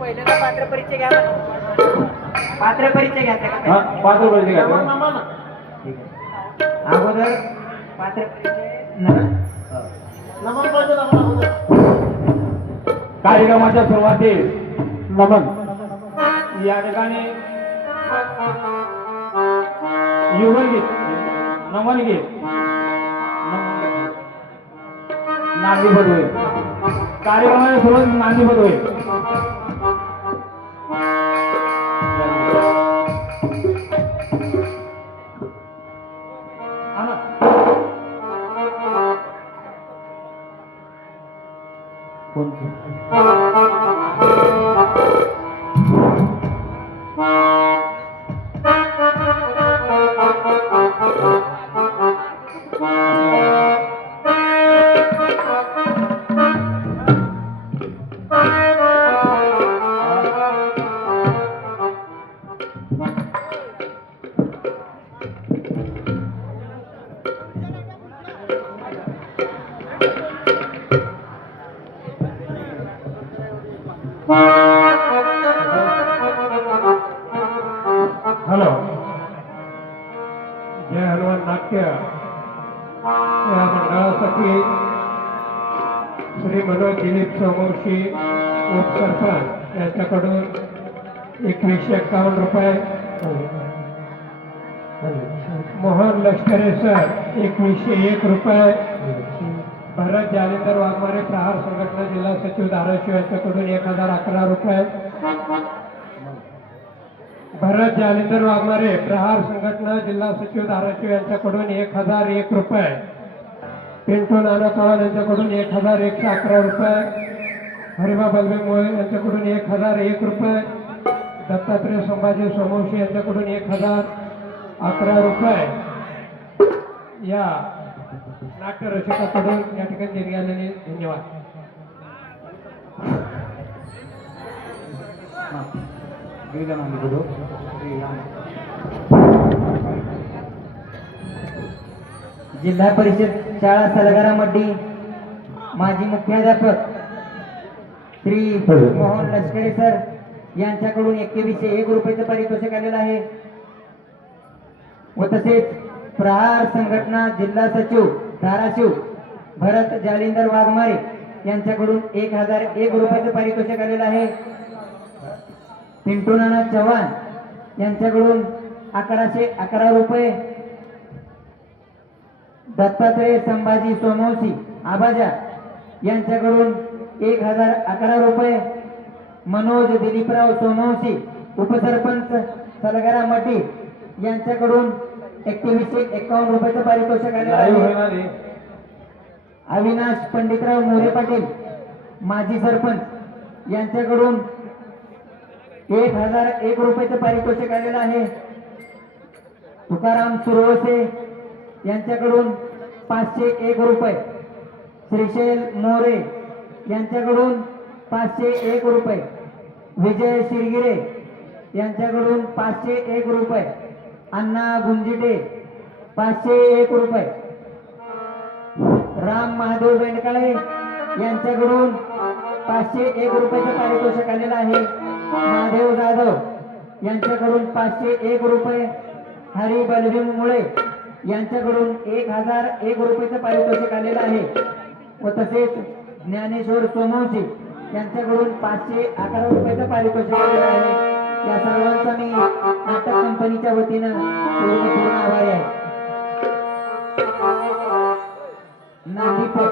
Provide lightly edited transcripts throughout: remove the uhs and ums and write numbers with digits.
पहिल्यांदा पात्र परिचय घ्या. पात्र परिचय घ्यायचा का? पात्र परिचय घ्यायचा. ठीक आहे. अगोदर पात्र परिचय कार्यक्रमाच्या सुरुवातीस नमन या ठिकाणी युगल गीत नमन गीत नांदीपद होईल. कार्यक्रमाच्या सुरुवातीस नांदीपद होईल. हॅलो, जय हनुमान नाट्य या मंडळासाठी श्री मनोज दिलीप सोमवंशी उपसरपंच यांच्याकडून 2151 रुपये, मोहन लष्करे सर 2101 रुपये, भरत जालिंदर वाघमारे प्रहार संघटना जिल्हा सचिव धाराशिव यांच्याकडून 1011 रुपये, भरत जालिंदर वाघमारे प्रहार संघटना जिल्हा सचिव धाराशिव यांच्याकडून 1001 रुपये, पिंटू नाना चव्हाण यांच्याकडून 1111 रुपये, हरिबा बलवे मोळे यांच्याकडून 1001 रुपये, दत्तात्रय संभाजी सोमवंशी यांच्याकडून 1011 रुपये या नाट्य रसिकाकडून या ठिकाणी देणगी आलेले. धन्यवाद. जिल्हा परिषद शाळा सलगरामड्डी माजी मुख्याध्यापक श्री मोहन लष्करे सर यांच्याकडून 2101 रुपयाचं पारितोषिक आलेलं आहे व तसेच प्रहार संघटना जिल्हा सचिव धाराशिव भरत जालिंदर वाघमारे यांच्याकडून 1001 रुपयाचं पारितोषिक आलेलं आहे. पिंटू नाना चव्हाण यांच्याकडून 1111 रुपये, दत्तात्रय संभाजी सोमवंशी आबाजा यांच्याकडून 1011 रुपये, मनोज दिलीपराव सोमवंशी उपसरपंच सलगरा मठी यांच्याकडून 2151 रुपयाचं पारितोषिक आलेलं आहे. अविनाश पंडितराव मोरे पाटील माजी सरपंच यांच्याकडून 1001 रुपयाचं पारितोषिक आलेलं आहे. तुकाराम सुरवसे यांच्याकडून 501 रुपये, श्रीशैल मोरे यांच्याकडून 501 रुपये, विजय शिरगिरे यांच्याकडून 501 रुपये, अण्णा गुंजिटे 501 रुपये, राम महादेव बेंडकाळे यांच्याकडून 501 रुपयाचं पारितोषिक आलेलं आहे. महादेव जाधव यांच्याकडून 501 रुपये, हरी बलभीम मुळे यांच्याकडून 1001 रुपयाचं पारितोषिक आलेलं आहे व तसेच ज्ञानेश्वर सोमवंशी यांच्याकडून 511 रुपयाचं पारितोषिक आलेलं आहे. या सर्वांचा मी नाटक कंपनीच्या वतीनं पूर्ण आभारी आहे. नांदीपद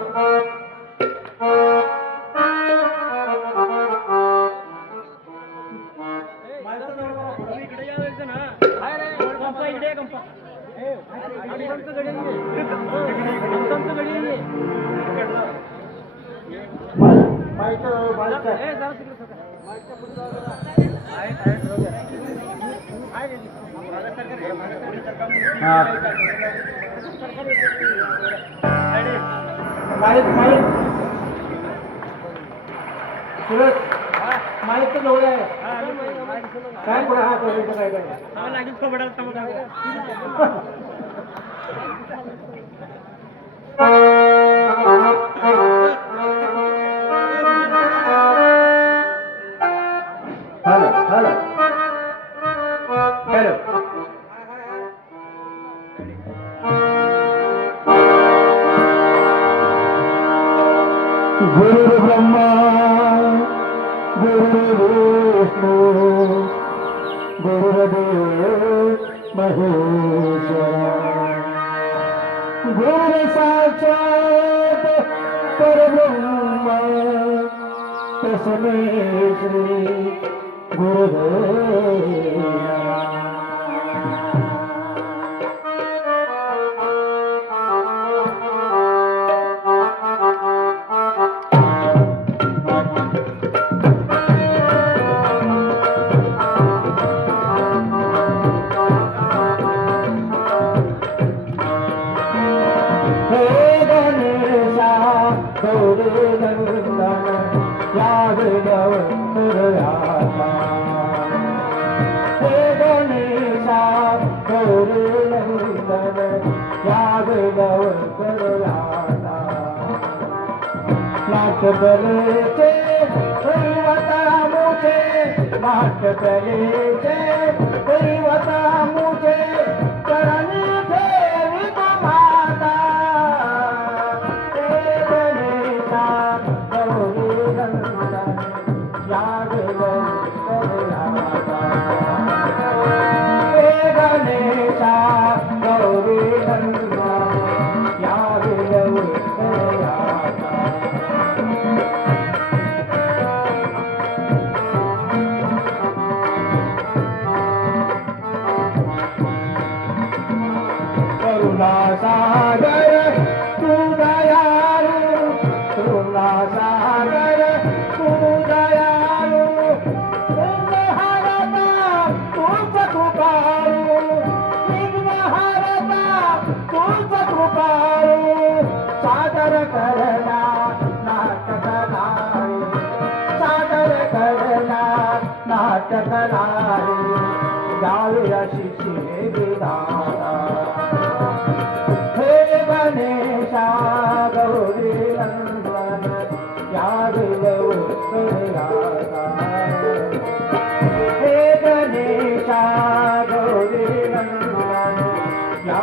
माहिती जवळ आहे काय पुढे हा काय हॅलो हॅलो हॅलो गुरु ब्रह्मा गुरु विष्णू गुरुदेव महेश्वरा गुरु साक्षात परब्रह्म तस्मै श्री गुरुदेव नाट्यकलेचे दैवतामुचे नाट्यकलेचे दैवतामुचे करणी ठेवित माता हे गणेशा गौरी नंदन या हे गणेशा गौरी नंदन या सागर तू दयाळु तुला सागर तू दयाळु विघ्नहरता तूच कृपाळु विघ्नहरता तूच कृपाळु सादर करना नाटकलारे सादर करना नाटकलारे गावी अशी विधाना गणेशा गौरी नंदन या हे गणेशा गौरी नंदन या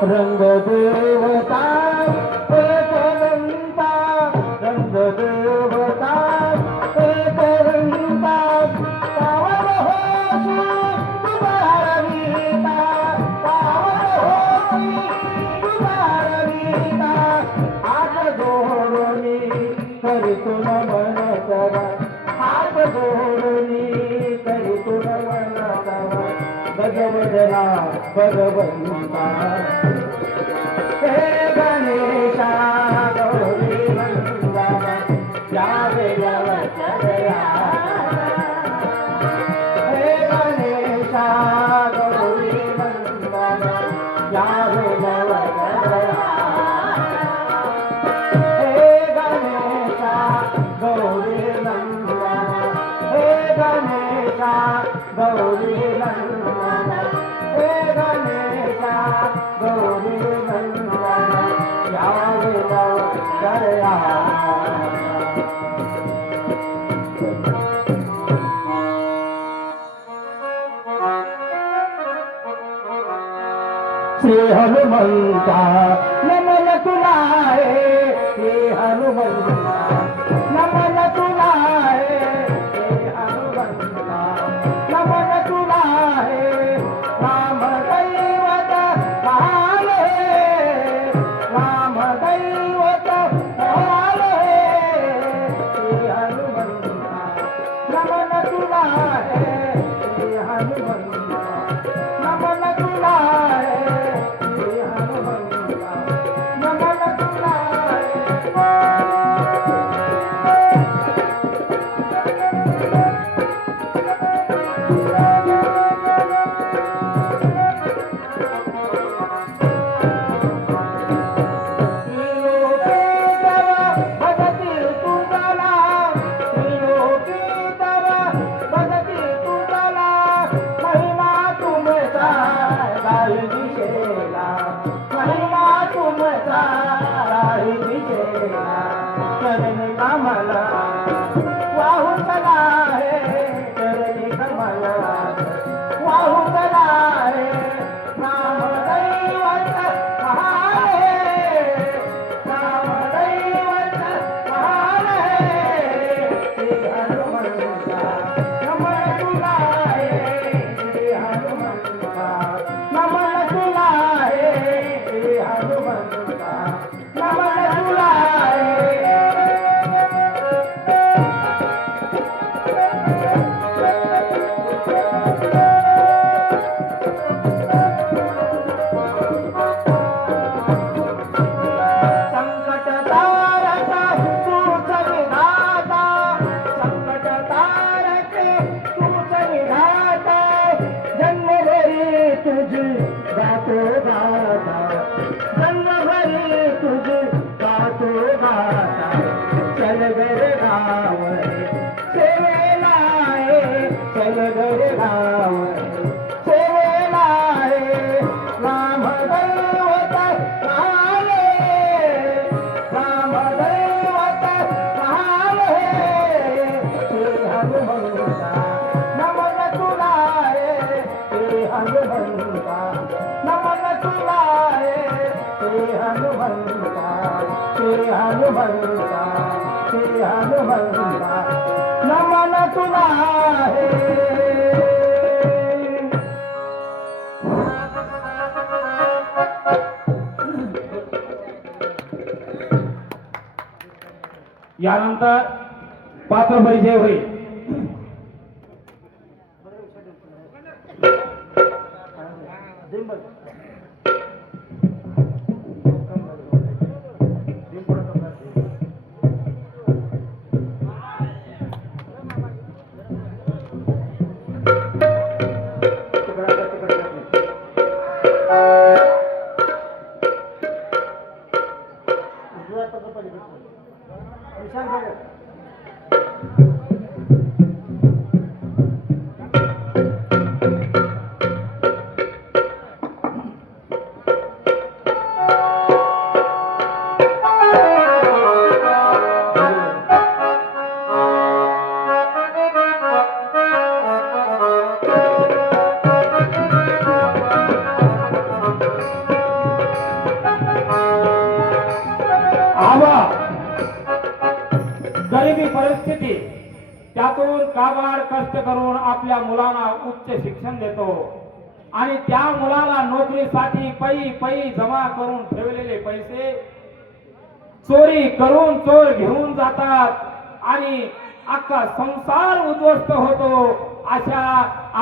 रंग देवता एक रंगता रंग देवता एक रंगता पावन होशी तुमारवीता पावन होशी तुमारवीता हात जोडोनी करीतून मन करा हात जोडोनी करीतून मन करा गजबदला भगवंता हे गणेशा गौरी नंदन या हे गणेशा गौरी नंदन या हे गणेशा गौरी नंदन हे गणेशा गौरी नंदन हे गणेशा गौरी नंदन या जया श्री हनुमंता नमन तुला श्री हनुमंता नमन तुला श्री हनुमंता नमन तुला राम दैवत आले राम दैवत आले श्री हनुमंता नमन तुला श्री हनुमंता नमन तुला श्री हनुमंता नमन तुला नमन तुला यानंतर पात्र परिचय होईल. गरिबी परिस्थिती त्यातून काबाड कष्ट करून आपल्या मुलांना उच्च शिक्षण देतो आणि त्या मुलाला नोकरीसाठी पै जमा करून ठेवलेले पैसे चोरी करून चोर घेऊन जातात आणि अख्खा संसार उद्ध्वस्त होतो. अशा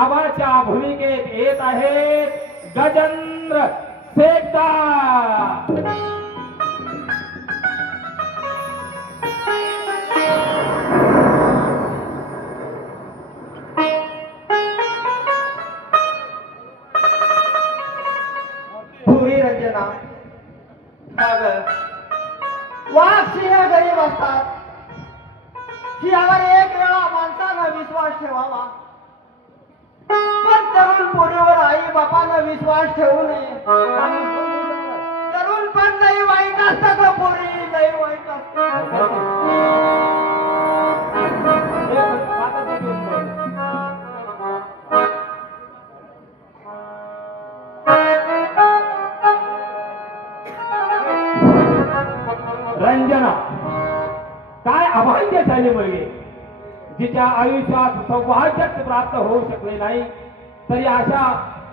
आबाच्या भूमिकेत येत आहेत गजेंद्र शेखदार. रंजना वाघ सिंह गरीब असतात की यावर एक वेळा माणसानं विश्वास ठेवावा, पण तरुण पोरीवर आई बापानं विश्वास ठेवू नये. तरुण पण नाही वाईट असतात, पोरी नाही वाईट असतात. रंजना काय अभाग्य झाले मुलगी, जिच्या आयुष्यात सौभाग्यच प्राप्त होऊ शकले नाही, तरी अशा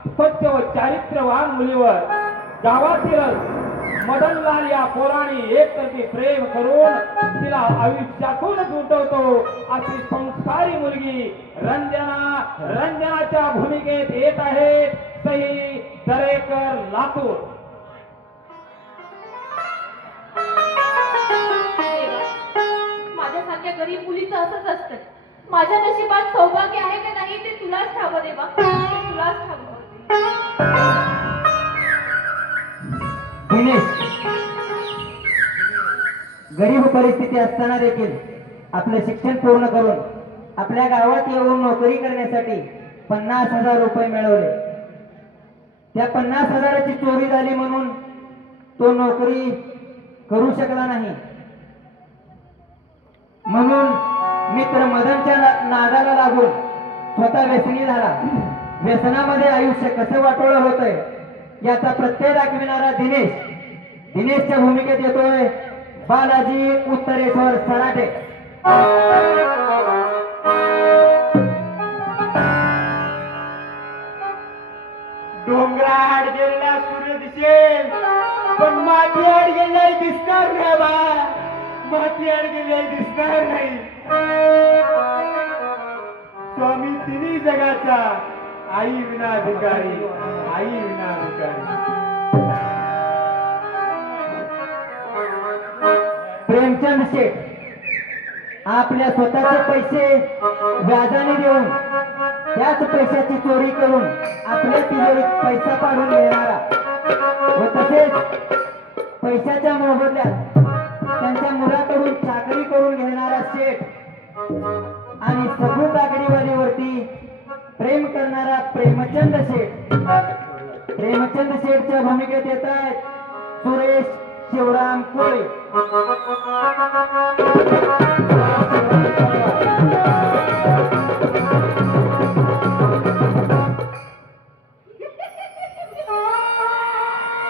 स्वच्छ व चारित्र्यवान मुलीवर गावातील मदनलाल या पोराने एकतर्फी प्रेम करून तिला आयुष्यातूनच उठवतो. अशी संस्कारी मुलगी रंजनाच्या भूमिकेत येत आहे सई दरेकर, लातूर. माझ्यासारख्या गरीब मुलीचं असंच असतं. माझ्या नशिबात सौभाग्य आहे की नाही ते तुलाच ठाऊक. गरीब परिस्थिती असताना देखील आपलं शिक्षण पूर्ण करून आपल्या गावात येऊन नोकरी करण्यासाठी 50,000 रुपये मिळवले. त्या 50,000ची चोरी झाली म्हणून तो नोकरी करू शकला नाही. म्हणून मित्र मदनच्या नादाला लागून स्वतः व्यसनी झाला. व्यसनामध्ये आयुष्य कसं वाटोळं होतंय याचा प्रत्यय दाखविणारा दिनेशच्या भूमिकेत येतोय बालाजी उत्तरेश्वर सराटे. डोंगराआड गेलेला सूर्य दिसेल पण माती आड गेलेला दिसणार नाही बा. माती आड गेलेला दिसणार नाही. स्वामी तिन्ही जगाचा आई विना भिकारी, आई विना भिकारी. प्रेमचंद शेठ आपल्या स्वतःचे पैसे व्याजाने देऊन त्याच पैशाची चोरी करून आपल्या तिजोरीत पैसा पाडून घेणारा व तसेच पैशाच्या मोबदल्यात त्यांच्या मुलाकडून चाकरी करून घेणारा शेठ आणि सगळं काकडीवालीवरती प्रेम करणारा प्रेमचंद शेठ. प्रेमचंद शेठच्या भूमिकेत येत आहेत सुरेश शिवराम कोळी.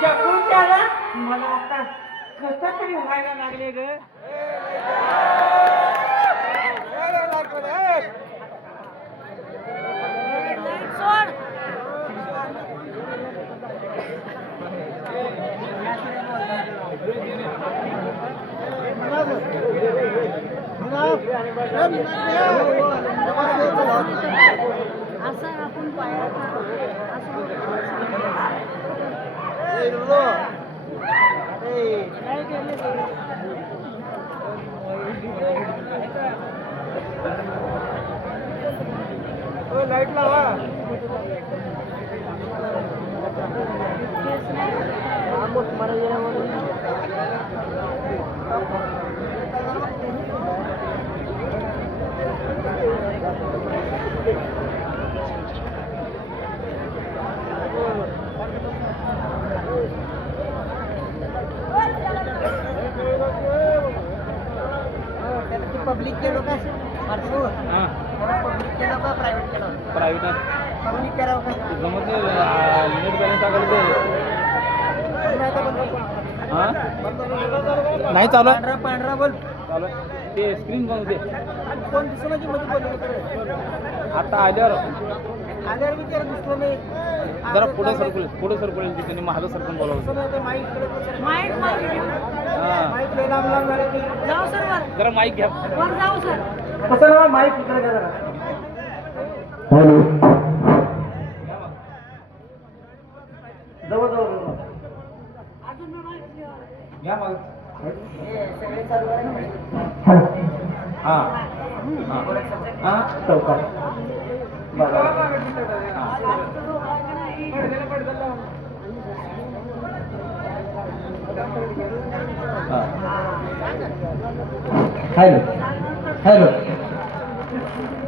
शकुंतला मला आता कसं तरी व्हायला लागले ग. असं आपण पाया लाईट लावा. पब्लिक केलो का पब्लिक केलो का प्रायव्हेट केलो? प्रायव्हेट पब्लिक करावं का? जमत नाही. नेट बॅलन्स टाकायला नाही चालू आहे. पांढरा बोल चालू आहे. ते स्क्रीन बंद दे. कोण दिसलं की मध्ये बोलले आता आल्यावर आल्यावर मी त्याला दिसलं नाही. जरा पुढे सरकले त्यांनी महाग सरकून बोलावलं. माईक हा. जाऊ सर वर जरा माईक घ्या. वर जाऊ सर. कसं ना माईक इकडे घ्या जरा. जवळ जवळ अजून मी माईक घेऊन. घ्या मग. सगळे चालू आहे. हा हा चौकात हॅलो हॅलो.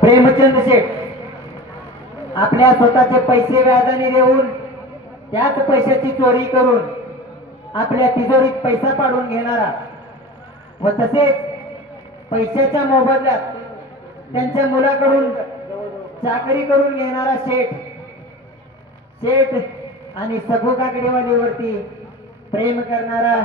प्रेमचंद शेठ आपल्या स्वतःचे पैसे व्याजाने देऊन त्याच पैशाची चोरी करून आपल्या तिजोरीत पैसा पाडून घेणारा व तसेच पैशाच्या मोबदल्यात त्यांच्या मुलाकडून चाकरी करून घेणारा शेठ आणि सगो काकडीवालीवरती प्रेम करणारा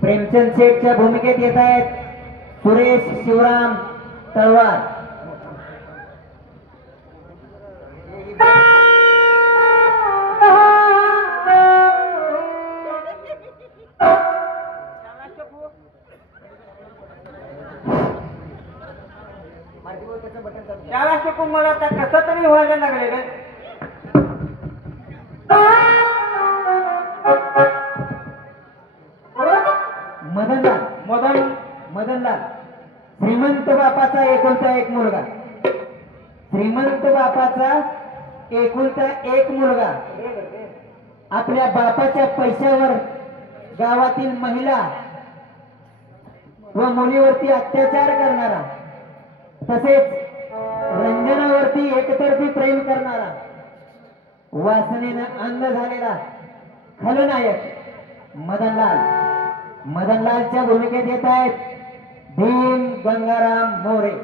प्रेमचंद शेठच्या भूमिकेत येत आहेत सुरेश शिवराम तळवार. चार नको मला आता कसं तरी व्हायला लागले रे. मदनलाल मदनलाल श्रीमंत बापाचा एकुलता एक मुलगा, श्रीमंत बापाचा एकुलता एक मुलगा, आपल्या बापाच्या पैशावर गावातील महिला व मुलीवरती अत्याचार करणारा, तसेच रंजनावरती एकतर्फी प्रेम करणारा, वासनेनं अंध झालेला खलनायक मदनलालच्या भूमिकेत येत आहेत भीम गंगाराम मोरे.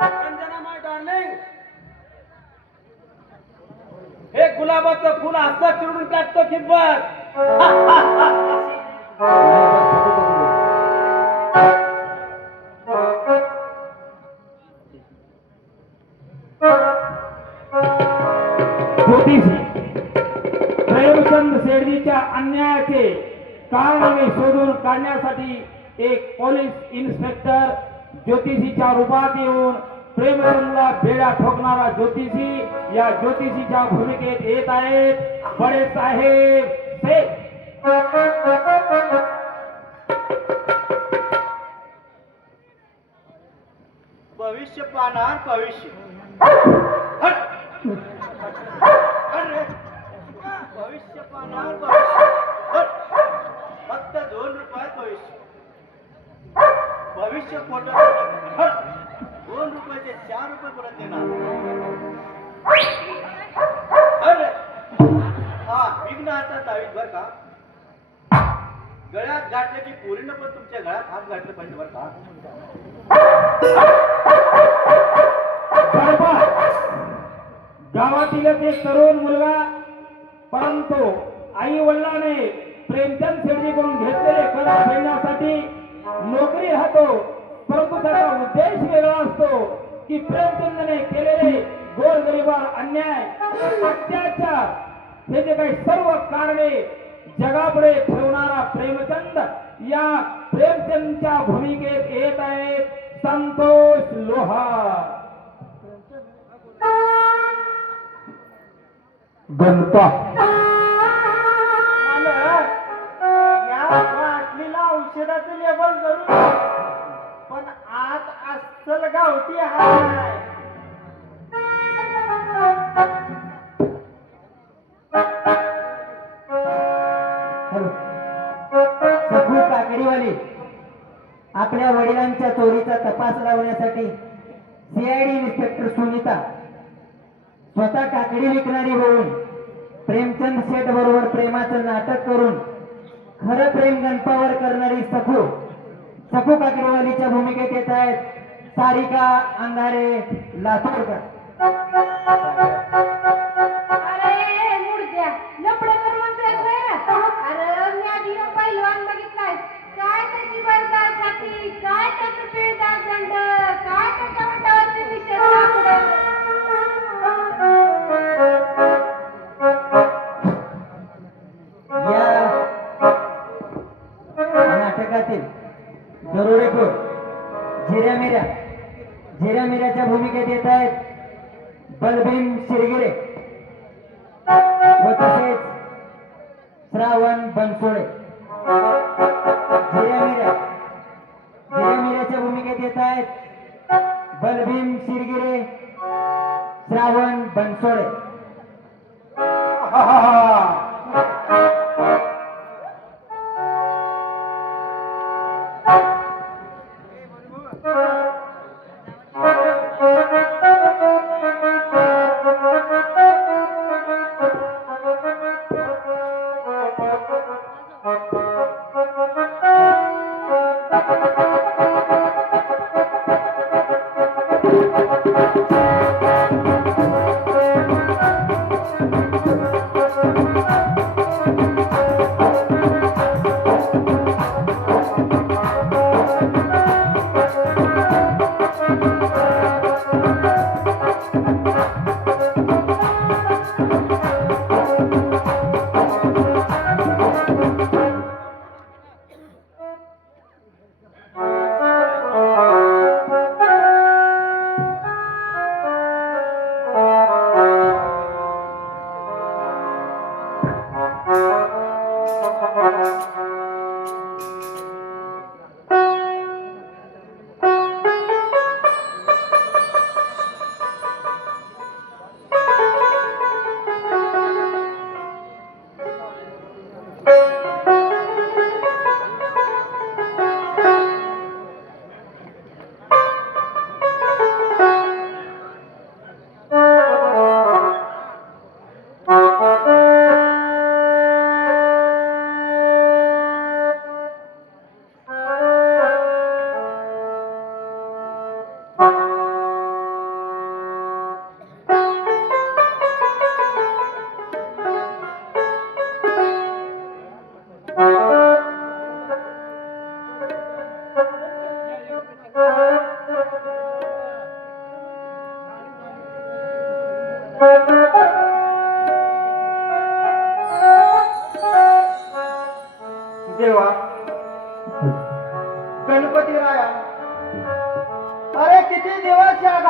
रंजना माय डार्लिंग, हे गुलाबाचं फुल असं चिरून टाकतो की बस. ज्योतिषी प्रेमचंद शेडजीच्या अन्यायाचे कारणे शोधून काढण्यासाठी एक पोलीस इन्स्पेक्टर ज्योतिषीच्या रूपात येऊन प्रेमचंदला बेड्या ठोकणारा ज्योतिषी या ज्योतिषीच्या भूमिकेत येत आहेत बडे साहेब शेख. भविष्य पाहणार भविष्य. हट. हट रे. भविष्य पाहणार भविष्य. हट. फक्त 2 रुपयात भविष्य. भविष्य खोटं बोलत. हट. 2 रुपयाचे 4 रुपये परत देणार. अरे हा विघ्न हातात दावीत बर का. गळ्यात गाठलं की पोरीनं पण तुमच्या गळ्यात हात घातलं पाहिजे बर का. गावातीलच एक तरुण मुलगा, परंतु आई वडिलांने प्रेमचंद शेडजीकडून घेतलेले कर्ज फेडण्यासाठी नोकरी राहतो, परंतु त्याचा उद्देश वेगळा असतो की प्रेमचंदने केलेले गोरगरिबावर अन्याय अत्याचार हे जे काही सर्व कारणे जगापुढे ठेवणारा प्रेमचंद या प्रेमचंदच्या भूमिकेत येत आहेत संतोष लोहार. गणपा या बाटलीला औषधाचं लेबल जरूर, पण आत अस्सल गावठी हाय. सखू काकडीवाली आपल्या वडिलांच्या चोरीचा तपास लावण्यासाठी सीआयडी इन्स्पेक्टर सुनीता स्वतः काकडी विकणारी होऊन प्रेमचंद शेठ बरोबर प्रेमाचं नाटक करून खरं प्रेम गणपावर करणारी सखू काकडीवालीच्या भूमिकेत येत आहेत सारिका अंधारे लातूरकर. अरे मुर्द्या लपडं कर म्हणतोय बरं. अरे मी आधी येऊन पहिलवान बघितलाय. काय त्याची बरदार छाती, काय त्याचं पिळदार दंड, काय त्याच्या वटावरची विशेष लाकडं. या नाटकातील दरोडेखोर झिऱ्या मिऱ्याच्या भूमिकेत येत आहेत बलभीम शिरगिरे व तसेच श्रावण बनसोडे. झिऱ्या मिऱ्याच्या भूमिकेत येत आहेत बलभीम शिरगिरे, श्रावण बनसोडे.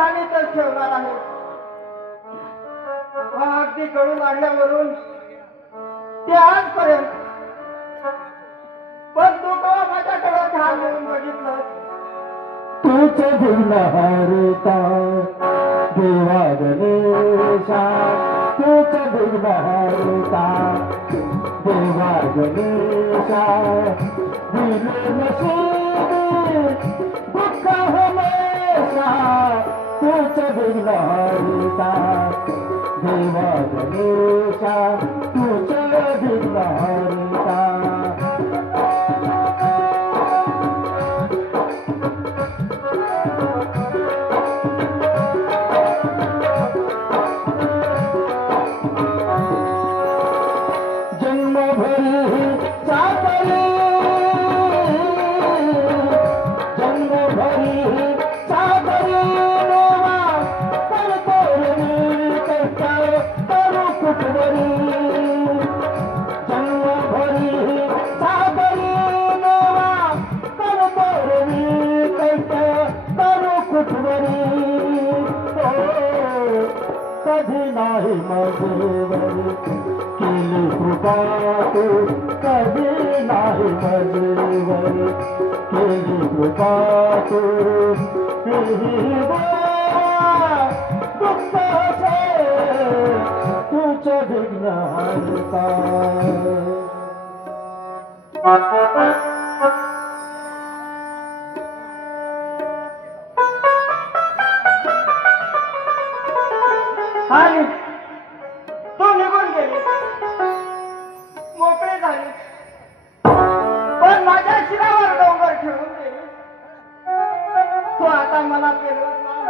ध्यानीतच ठेवणार आहे. हा अगदी कळून आणल्यावरून ते आजपर्यंत पण तू केव्हा माझ्याकडे ध्यान देऊन बघितलं? तूच विघ्नहर्ता देवा गणेशा, तूच विघ्नहर्ता देवा गणेशा. दिले नशीब दुःख हमेशा, तूच विघ्नहर्ता देवा गणेशा, तूच विघ्नहर्ता. कधी नाही मजेवर केली कृपा तू, कधी नाही मजेवर केली कृपा तू. दुःख तुझ विघ्नहर्ता. आणि तू निघून गेली, मोकळे झाले, पण माझ्या शिरावर डोंगर ठेवून गेली. तू आता मला पेरवत नाही,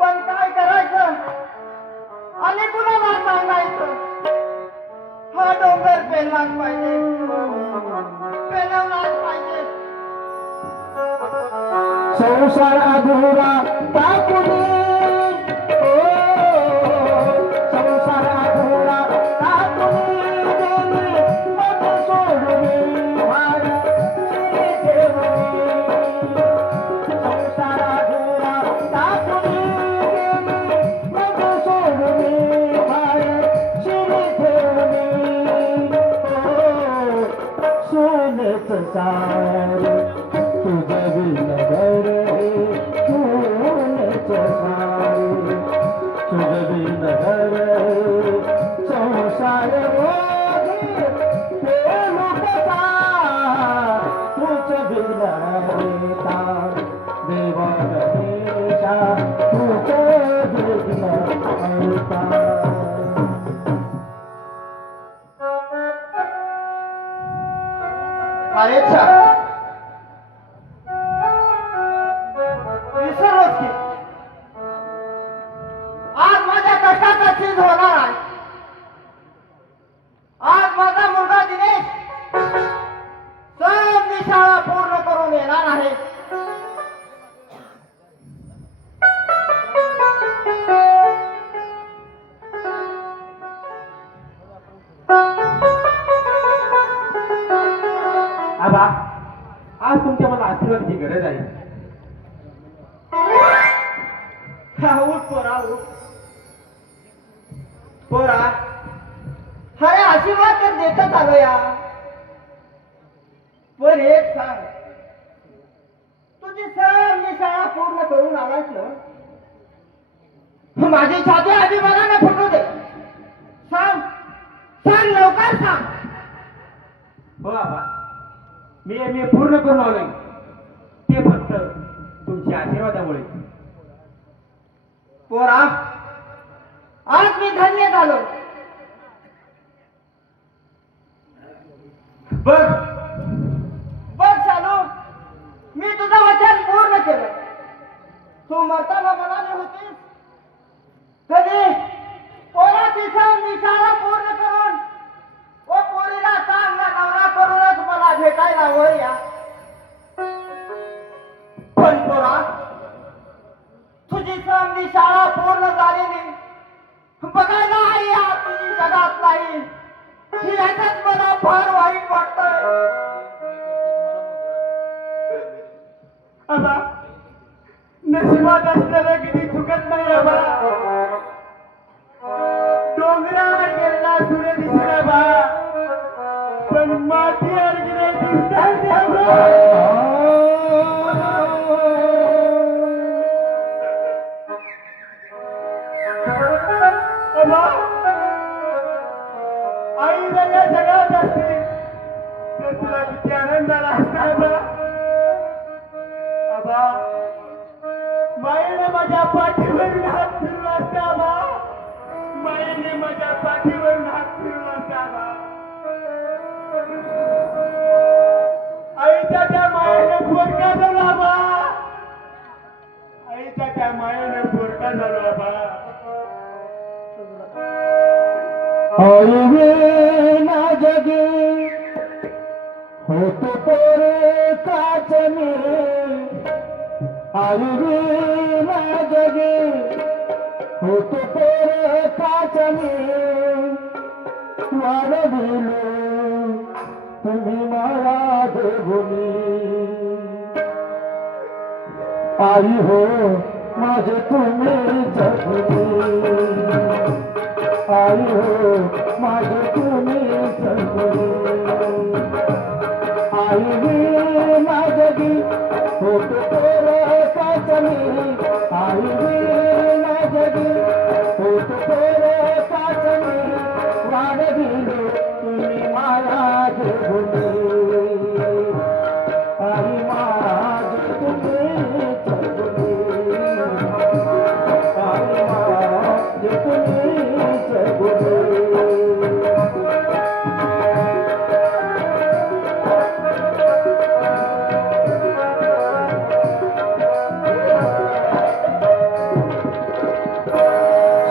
पण काय करायचं आणि कुणाला सांगायचं? हा डोंगर पेललाच पाहिजे, पेलवलाच पाहिजे. संसार अधुरा टाकुनी, संसार अधुरा टाकुनी गेली, मग सोडली भारी ठेवली. संसार अधुरा टाकुनी गेली, मग सोडली भारी ठेवली. सोनेच सार तुझ विनगर सोनेच सार तुझ विनगर. संसार रोगी पेलू कसा तुझ विघ्नहर्ता देवा गणेशा, तुझ विघ्नहर्ता. अरे छा, विसरलोच की आज माझ्या कष्टाचा चीज होणार आहे. आज माझा मुलगा दिनेश सब शाळा पूर्ण करून येणार आहे. आबा, आज तुमच्या मला आशीर्वादाची गरज आहे. उठ पोरा, उठ पोरा. अरे आशीर्वाद तर देतच आलो या, पण एक सांग, तुझी सर्व शाळा पूर्ण करून आलास ना? माझी छाती आधी मला ना फुटू दे. सांग, सांग लवकर सांग. हो आबा, मी एम ए पूर्ण करून आलोय, ते फक्त तुमच्या आशीर्वादामुळे. पोरा, आज मी धन्य झालो. बघ बघ चालू, मी तुझं वचन पूर्ण केलं. तू मरताना म्हणाली होतीस कधी पोराची शाळा पूर्ण करून ओ पोरीला चांगला नवरा करूनच मला भेटायला वर या. पण पोरा, तुझी समधी शाळा पूर्ण झालेली बघायला आई आज तुझी जगात नाही, ही याच्यात मला फार वाईट वाटतंय. आता नशिबात असलेलं कधी चुकत नाही आबा. डोंगरावर गेलेला सूर्य दिसेल आबा, पण मातीवर गेले दिसतात ते आबा. आबा, आई जर या जगात असती तर तुला किती आनंद झाला असता आबा. आबा, मायेने माझ्या पाठीवरून हात फिरला असता आबा. मायेने माझ्या पाठीवरून हात फिरला असता आबा. आईच्या त्या मायेने पोरका झाला आबा. आईच्या त्या मायेने पोरका झाला आबा. आई विना जगी होतो पोरे काचनी. आई विना जगी होतो पोरे काचनी. वाढविलो तुम्ही मला देवनी. आई हो माझे तुम्ही जगनी. आई हो माझे तुम्ही सगळे. आई विना जगी होतो पोरे काचनी. आई विना जगी होतो पोरे काचनी. वाढविलो तुम्ही मला देवनी. आई माझे तुम्ही सगळे. आई माझे तुम्ही सगळे.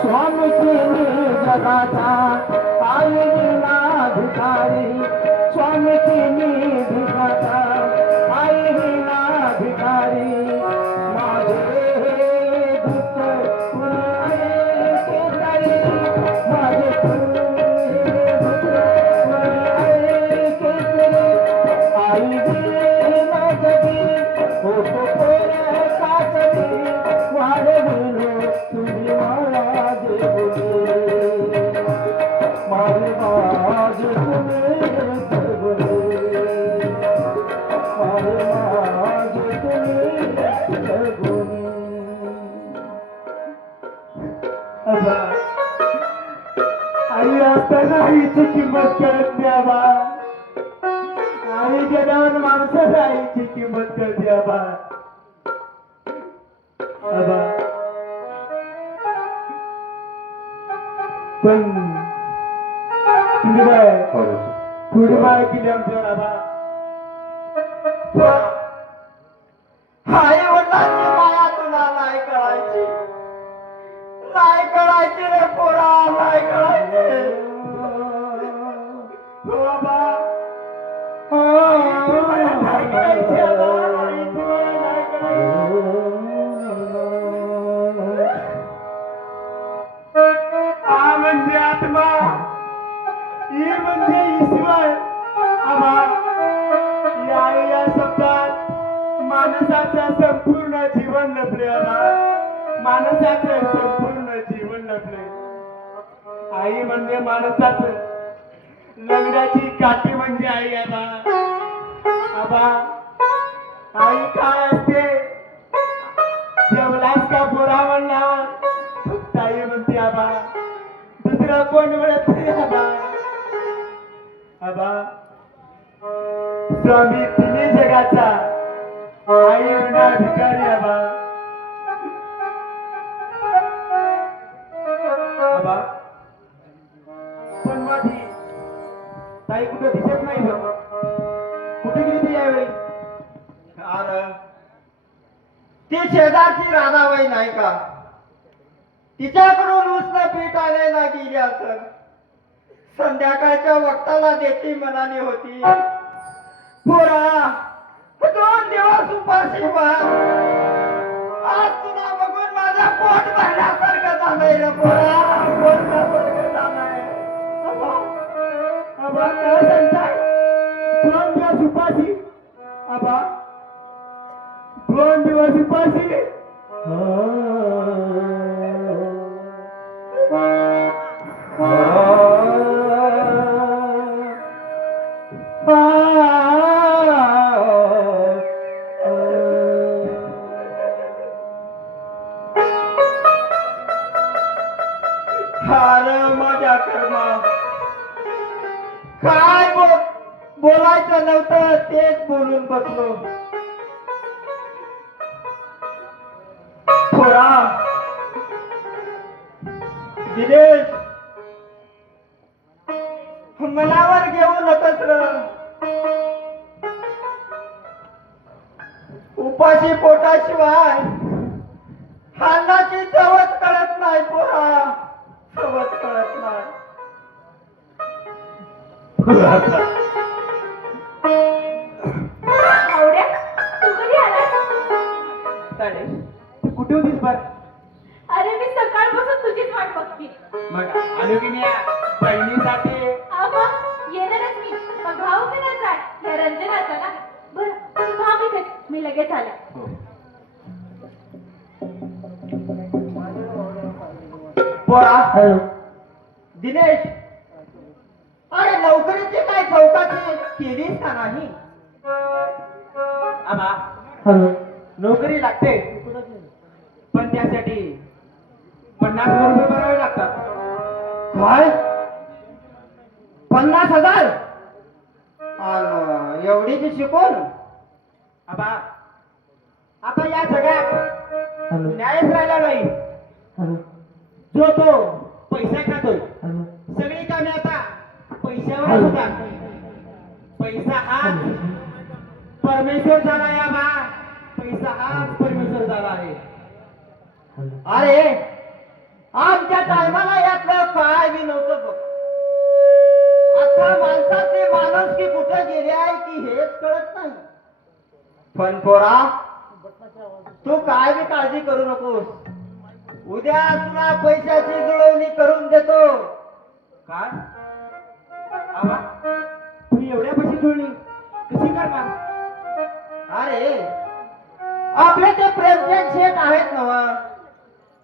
स्वामी तिनी जगाचा आई विना भिकारी. स्वामी तिनी भिकाचा आई विना भिकारी. माझे दुःख कुणी ऐकेतरी. माझे दुःख कुणी ऐकेतरी. आई विना जगी होतो पोरे काचनी. वाढविलो तुम्ही मला देवनी. माझे माझे तुम्ही सगळे. माझे माझे तुम्ही सगळे. आबा, आई असताना आईची किंमत कळत नाही आबा. आई गेल्यावर माणसाला आईची किंमत कळते आबा. आबा, पण तुम्ही काय थोडी माय केली आमच्यावर आबा. आई वडिलांची माया तुला नाही कळायची. नाही कळायची रे पोरा, नाही कळायची. हो आबा, आईची माया नाही कळायची आबा. आईची माया नाही कळायची. आ म्हणजे आत्मा, ई म्हणजे ईश्वर. आबा, या शब्दात माणसाचं संपूर्ण जीवन लपले आबा. माणसाचं संपूर्ण जीवन लपले. आई म्हणजे माणसाचं लग्नाची काठी म्हणजे आई आबा. आबा, आई काय असते? जेवलास का पोरा म्हणणार फक्त आई म्हणते आबा. दुसरा कोण म्हणत नाही आबा. आबा, स्वामी तिन्ही जगाचा आई विना भिकारी आबा. आबा, पण माझी ताई कुठे दिसत नाही बघ. कुठे गेली ती यावेळी? अरे ती शेजारची राधाबाई नाही का? तिच्याकडून उसनं पीठ आणायला गेली असं. संध्याकाळच्या वक्ताला देखील म्हणाली होती, पोरा 2 दिवस उपाशी बस. आज तुला बघून माझा पोट भरल्यासारखं झालंय रे पोरा. पोट भरल्यासारखं झालंय. आबा काय सांगताय? 2 दिवस उपाशी. आबा 2 दिवस उपाशी. अरे माझ्या कर्मा काय बोलायचं नव्हतं तेच बोलून बसलो. थोडा दिनेश मनावर घेऊ नकस र. उपाशी पोटाशिवाय अन्नाची चवच कळत नाही पोरा, चवच कळत नाही. आवड्या तू कधी आलास? तू कुठे होतीस बर? अरे मी सकाळपासून तुझीच वाट बघते. मग आलो की नाही बहिणीसाठी. आबा येणारच मी, मग भाऊ कुणाचा आहे? या रंजनाचा ना. बरं तू थांब इथेच, मी लगेच आले. पोरा दिनेश, अरे नोकरीची काय चौकाची केलीस का नाही? आबा नोकरी लागते पण त्यासाठी 50,000 रुपये भरावे लागतात. काय 50,000? एवढीची शिकून? आबा आता या जगात न्यायच राहिला नाही. जो तो पैसा खातोय. सगळी कामे आता पैशावर होतात. पैसा हाच परमेश्वर झाला या बा. पैसा हाच परमेश्वर झाला आहे. अरे आमच्या टायमाला यातलं काय बी नव्हतं बघ. आता माणसाचे माणूस की कुठे गेले आहे की हेच कळत नाही. पण पोरा तू काय बी काळजी करू नकोस. उद्या तुला पैशाची जुळवणी करून देतो. काय आबा तू एवढ्या पैसे जुळणी कशी करणार? अरे आपले ते प्रेमचंद शेठ आहेत नवा,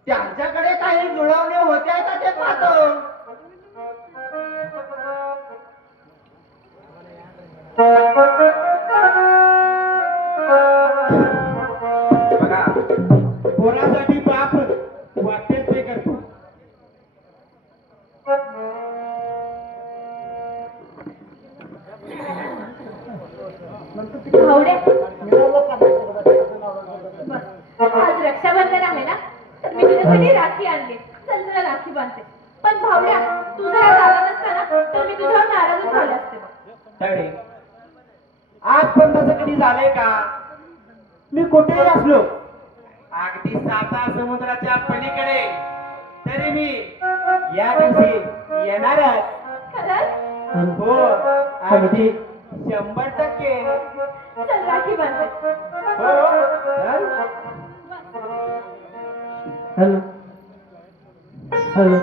त्यांच्याकडे काही जुळवणे होत्या का ते पाहतो. बघा पोरासाठी बाप वाटेल ते करतो. आवड्या आज रक्षाबंधन आहे ना, तर मी तुझ्यासाठी राखी आणली. चल तुला राखी बांधते. पण भावड्या तू जर आज आला नसता ना तर मी तुझ्यावर नाराजच झाले असते बघ. ताडे आज पण तसं कधी झालंय का? मी कुठेही असलो अगदी साता समुद्राच्या पलीकडे तरी मी या दिवशी येणारच. खरंच? हो अगदी 100%. चल राखी बांधते. हो चल. हॅलो हॅलो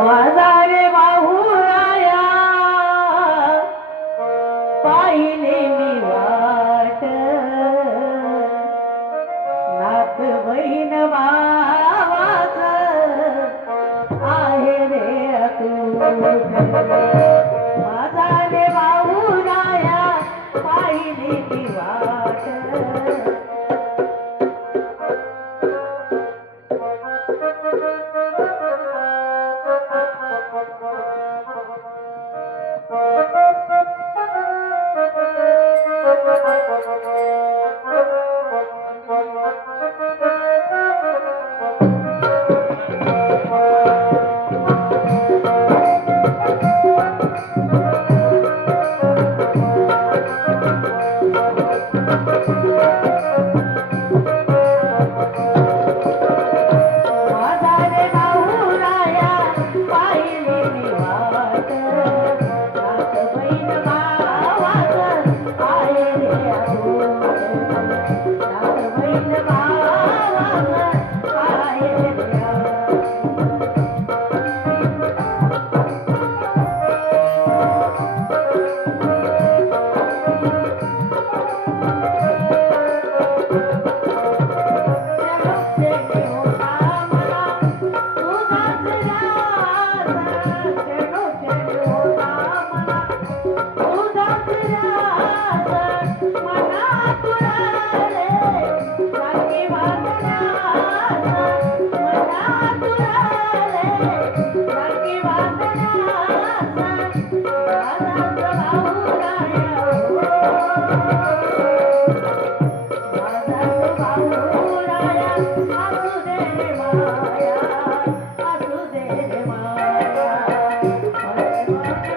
माझा रे बाहुराया पाहिले मी वाट नात बहीण भावाच आहे रे अतूट. माझा रे बाहुराया पाहिले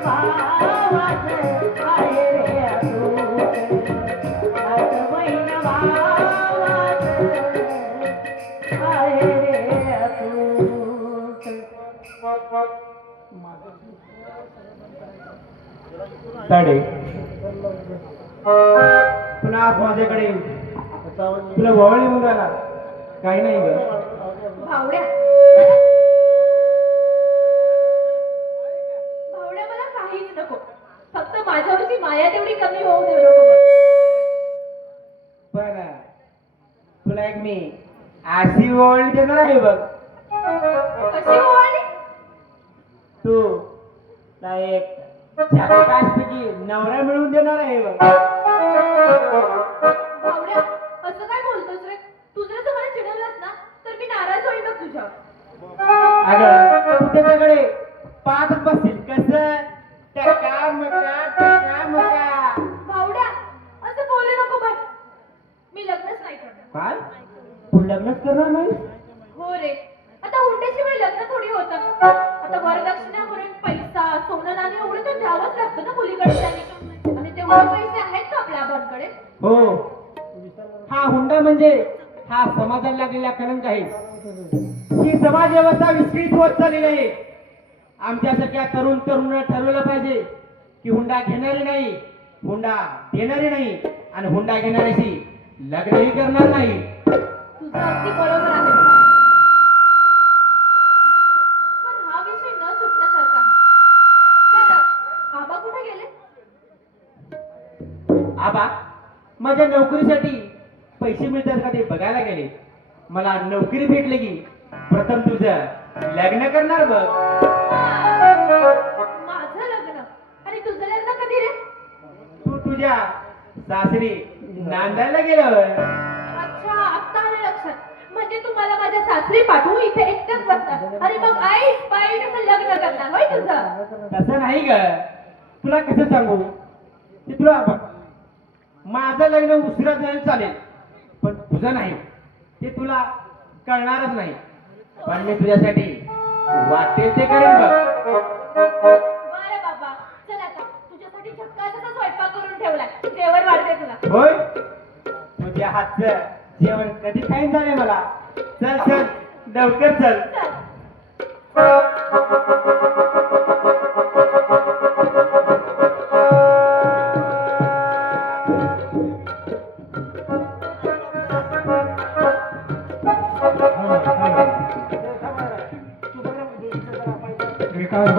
भावाचं आहे रे अतूट. लाडकं बहीण भावाचं आहे रे अतूट. ताडे पुन्हा आज माझ्याकडे तुला वळणी मुलाला काही नाही ग. भावड्या भावड्या मला काहीच नको, फक्त माझ्यावरची माया तेवढी कमी होऊ देऊ नको बघ. पण तुला एक मी अशी वळणी देणार आहे बघ. कशी हो आणि तू तुला एक झकासपैकी नवरा मिळवून देणार आहे बघ. भावड्या असं काय बोलतोस रे? तू जर असं मला चिडवलंस ना तर मी नाराज होईन बघ तुझ्यावर. अगं तू त्याच्याकडे पाहत बसशील कसं टका मका. भावड्या असं बोलू नको बघ, मी लग्नच नाही करणार. काय तू लग्नच करणार नाही? हो रे, आता हुंड्याशिवाय लग्न थोडी होतं. आता वरदक्षिणा म्हणून पैसा सोनं नाणे एवढं तर द्यावंच लागतं ना मुलीकडच्याने, आणि तेवढे पैसे आहेत का आपल्या आबांकडे? हो, हा हुंडा म्हणजे हा समाजाला लागलेला कलंक आहे. ही समाज व्यवस्था विस्कळीत होत चाललेली आहे. आमच्यासारख्या तरुण ठरवलं पाहिजे की हुंडा घेणारी नाही, हुंडा देणारी नाही, आणि हुंडा घेणाऱ्याशी लग्नही करणार नाही. तुझं अगदी बरोबर आहे. पण हा विषय न सुटण्यासारखा आहे. पण आबा कुठे गेले? आबा माझ्या नोकरीसाठी पैसे मिळतात का ते बघायला गेले. मला नोकरी भेटली की प्रथम तुझं लग्न करणार बघ. माझं लग्न? आणि तुझं लग्न कधी रे? तू तुझ्या सासरी नांदायला गेल्यावर. अच्छा, आता आलं लक्षात. म्हणजे तू मला माझ्या सासरी पाठवू इथे एकटंच बसणार आणि मग आई बाई कसं लग्न करणार होय तुझं? तसं नाही ग. तुला कसं सांगू ते तुला बघ. माझं लग्न उशिरा झालं चालेल, पण तुझं नाही. ते तुला कळणारच नाही. पण मी तुझ्यासाठी वाटेल ते करेन बघ. बरं बाबा, चल आता तुझ्यासाठी झक्काचा स्वयंपाक करून ठेवलाय, जेवण वाढते तुला. होय, तुझ्या हातचं जेवण कधी खाईन झालंय मला. चल चल लवकर चल. चल. विकास